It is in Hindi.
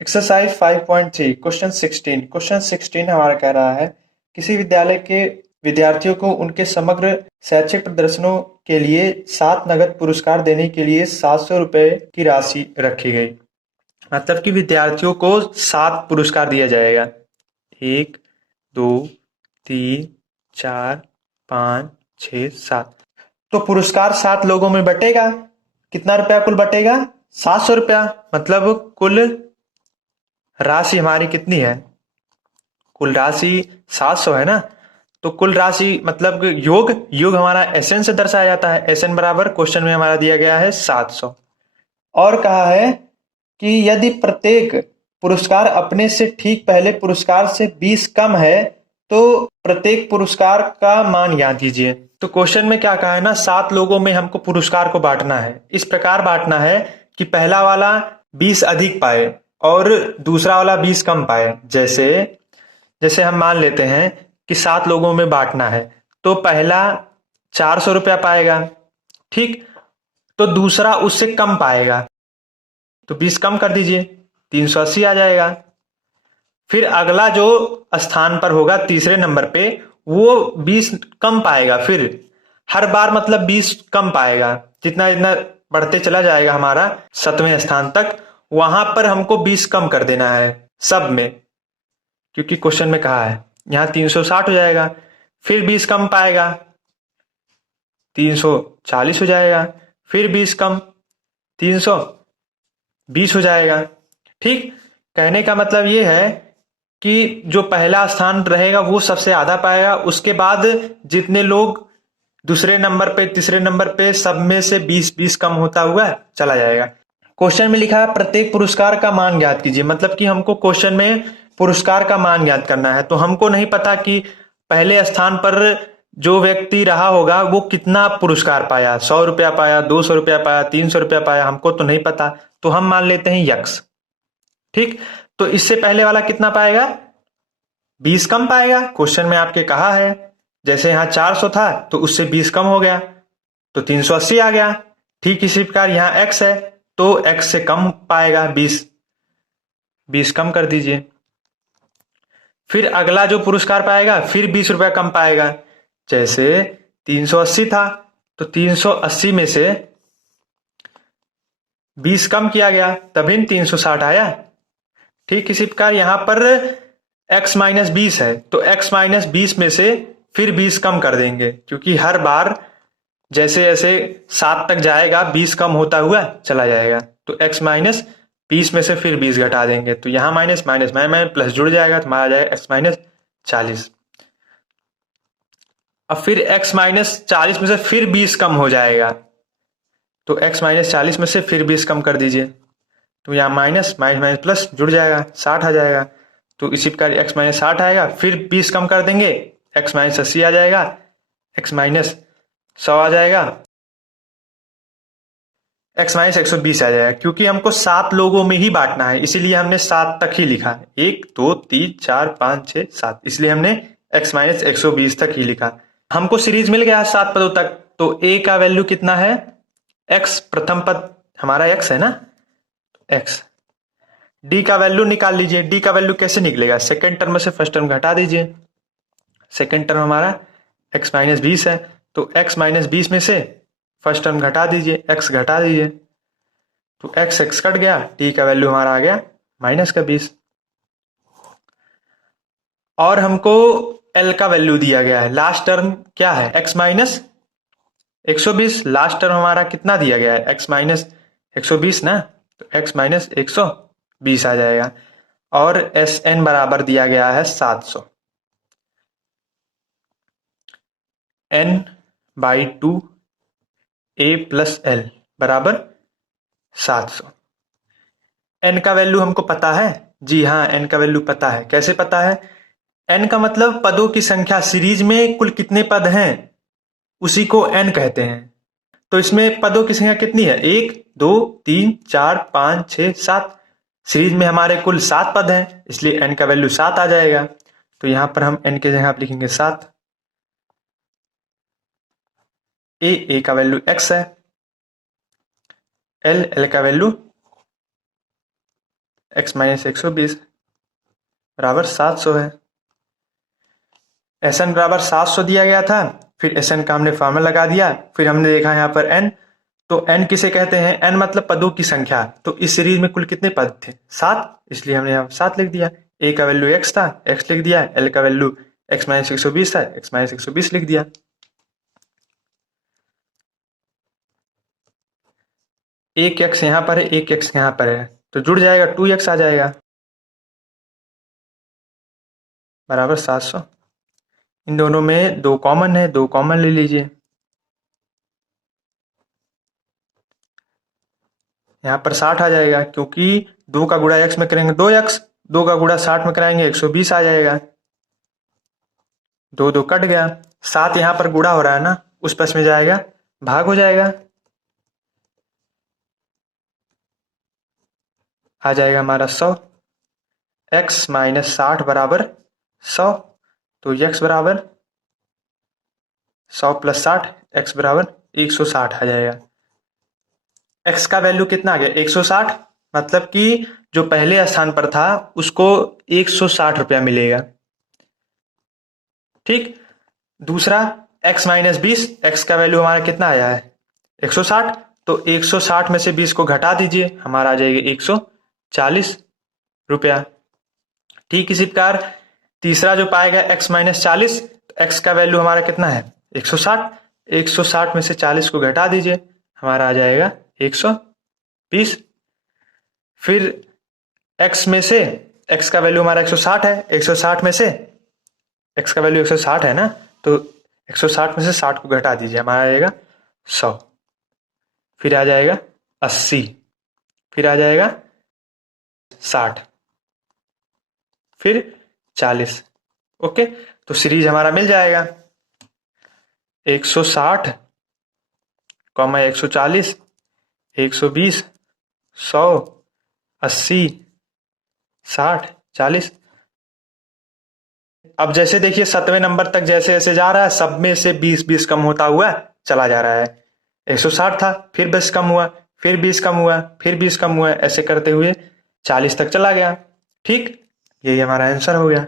एक्सरसाइज 5.3 क्वेश्चन 16 हमारा कह रहा है किसी विद्यालय के विद्यार्थियों को उनके समग्र शैक्षिक प्रदर्शनों के लिए 7 नगद पुरस्कार देने के लिए 700 रुपए की राशि रखी गई। मतलब कि विद्यार्थियों को 7 पुरस्कार दिया जाएगा। 1, 2, 3, 4, 5, 6, 7। तो पुरस्कार 7 लोगों में बटेगा। कितना रुपया कुल बटेगा? 700 रुपया। मतलब कुल राशि हमारी कितनी है? कुल राशि 700 है ना। तो कुल राशि मतलब योग हमारा एसएन से दर्शाया जाता है। एसएन बराबर क्वेश्चन में हमारा दिया गया है 700। और कहा है कि यदि प्रत्येक पुरस्कार अपने से ठीक पहले पुरस्कार से 20 कम है तो प्रत्येक पुरस्कार का मान ज्ञात कीजिए। तो क्वेश्चन में क्या कहा है ना, 7 लोगों में हमको पुरस्कार को बांटना है। इस प्रकार बांटना है कि पहला वाला 20 अधिक पाए और दूसरा वाला 20 कम पाए। जैसे जैसे हम मान लेते हैं कि 7 लोगों में बांटना है तो पहला 400 रुपया पाएगा, ठीक। तो दूसरा उससे कम पाएगा तो 20 कम कर दीजिए, 380 आ जाएगा। फिर अगला जो स्थान पर होगा तीसरे नंबर पे वो 20 कम पाएगा। फिर हर बार मतलब 20 कम पाएगा, जितना जितना बढ़ते चला जाएगा हमारा 7वें स्थान तक, वहां पर हमको 20 कम कर देना है सब में, क्योंकि क्वेश्चन में कहा है। यहां 360 हो जाएगा। फिर 20 कम पाएगा, 340 हो जाएगा। फिर 20 कम, 320 हो जाएगा, ठीक। कहने का मतलब ये है कि जो पहला स्थान रहेगा वो सबसे आधा पाएगा। उसके बाद जितने लोग दूसरे नंबर पे तीसरे नंबर पे सब में से 20-20 कम होता हुआ चला जाएगा। क्वेश्चन में लिखा है प्रत्येक पुरस्कार का मान ज्ञात कीजिए। मतलब कि हमको क्वेश्चन में पुरस्कार का मान ज्ञात करना है। तो हमको नहीं पता कि पहले स्थान पर जो व्यक्ति रहा होगा वो कितना पुरस्कार पाया, 100 रुपया पाया, 200 रुपया पाया, 300 रुपया पाया, हमको तो नहीं पता। तो हम मान लेते हैं यक्स, ठीक। तो इससे पहले वाला कितना पाएगा? 20 कम पाएगा। क्वेश्चन में आपके कहा है, जैसे यहां 400 था तो उससे 20 कम हो गया तो 380 आ गया। ठीक इसी प्रकार यहां x है तो x से कम पाएगा 20, 20 कम कर दीजिए। फिर अगला जो पुरस्कार पाएगा फिर 20 रुपया कम पाएगा। जैसे 380 था तो 380 में से 20 कम किया गया तभी 360 आया। ठीक इसी प्रकार यहां पर x माइनस 20 है तो x माइनस 20 में से फिर 20 कम कर देंगे, क्योंकि हर बार जैसे जैसे 7 तक जाएगा 20 कम होता हुआ चला जाएगा। तो x माइनस 20 में से फिर 20 घटा देंगे तो यहां माइनस माइनस माइनस प्लस जुड़ जाएगा तो हमारा जाएगा x माइनस 40। अब फिर x माइनस 40 में से फिर 20 कम हो जाएगा तो x माइनस 40 में से फिर 20 कम कर दीजिए तो यहाँ माइनस माइनस माइनस प्लस जुड़ जाएगा, 60 आ जाएगा। तो इसी प्रकार x माइनस 60 आएगा, फिर 20 कम कर देंगे, x माइनस 80 आ जाएगा, x माइनस 100 आ जाएगा, x माइनस 120 आ जाएगा। क्योंकि हमको 7 लोगों में ही बांटना है इसीलिए हमने 7 तक ही लिखा है। 1 2 3 4 5 6 7, इसलिए हमने x माइनस 120 तक ही लिखा। हमको सीरीज मिल गया 7 पदों तक। तो a का वैल्यू कितना है? x, प्रथम पद हमारा x है ना, x। डी का वैल्यू निकाल लीजिए। डी का वैल्यू कैसे निकलेगा? सेकेंड टर्म में से फर्स्ट टर्म घटा दीजिए। सेकेंड टर्म हमारा x माइनस 20 है तो x माइनस 20 में से फर्स्ट टर्म घटा दीजिए, x घटा दीजिए तो x कट गया। डी का वैल्यू हमारा आ गया माइनस का 20। और हमको l का वैल्यू दिया गया है। लास्ट टर्म क्या है? x minus 120। लास्ट टर्म हमारा कितना दिया गया है? x माइनस 120 ना, तो x माइनस 120 आ जाएगा। और एस एन बराबर दिया गया है 700। n by 2 a plus L बराबर 700। n का वैल्यू हमको पता है। जी हाँ, n का वैल्यू पता है। कैसे पता है? n का मतलब पदों की संख्या। सीरीज में कुल कितने पद हैं उसी को n कहते हैं। तो इसमें पदों की संख्या कितनी है? 1 2 3 4 5 6 7। सीरीज में हमारे कुल 7 पद हैं इसलिए n का वैल्यू 7 आ जाएगा। तो यहां पर हम n के जगह आप लिखेंगे 7। a का वैल्यू x है, l का वैल्यू x माइनस 120 बराबर 700 है। Sn बराबर 700 दिया गया था, फिर Sn का हमने फार्मूला लगा दिया, फिर हमने देखा यहाँ पर n, तो n किसे कहते हैं, n मतलब पदों की संख्या। तो इस सीरीज में कुल कितने पद थे, 7, इसलिए हमने यहाँ 7 लिख दिया। a का वैल्यू x था, x लिख दिया, l का वैल्यू x माइनस 120 था, x माइनस 120 लिख दिया। एक x यहाँ पर है, एक x यहाँ पर है, तो जुड़ जाएगा, 2x आ जाएगा बराबर 700। इन दोनों में 2 कॉमन है, 2 कॉमन ले लीजिए। यहाँ पर 60 आ जाएगा, क्योंकि 2 का गुणा x में करेंगे 2x, 2 का गुणा 60 में कराएंगे 120 आ जाएगा। 2 2 कट गया, 7 यहाँ पर गुणा हो रहा है ना, उस पक्ष में जाएगा, भाग हो जाएगा, आ जाएगा हमारा 100। x माइनस 60 बराबर 100, तो x बराबर 100 प्लस 60, x बराबर 160 आ जाएगा। x का वैल्यू कितना आ गया, 160, मतलब कि जो पहले स्थान पर था उसको 160 रुपया मिलेगा। ठीक, दूसरा x माइनस 20, x का वैल्यू हमारा कितना आया है 160, तो 160 में से 20 को घटा दीजिए, हमारा आ जाएगा 140 रुपया। ठीक इसी प्रकार तीसरा जो पाएगा x माइनस 40, x का वैल्यू हमारा कितना है 160, 160 में से 40 को घटा दीजिए, हमारा आ जाएगा 120। फिर x में से, x का वैल्यू हमारा 160 है, 160 में से, x का वैल्यू 160 है ना, तो 160 में से 60 को घटा दीजिए, हमारा आएगा 100। फिर आ जाएगा 80, फिर आ जाएगा 60, फिर 40। ओके, तो सीरीज हमारा मिल जाएगा 160, 140, 120, 100, 80, 60, 40। अब जैसे देखिए 7वें नंबर तक जैसे जैसे जा रहा है, सब में से 20-20 कम होता हुआ चला जा रहा है। 160 था, फिर 20 कम हुआ, फिर 20 कम हुआ, फिर 20 कम हुआ, ऐसे करते हुए 40 तक चला गया। ठीक, यही हमारा आंसर हो गया।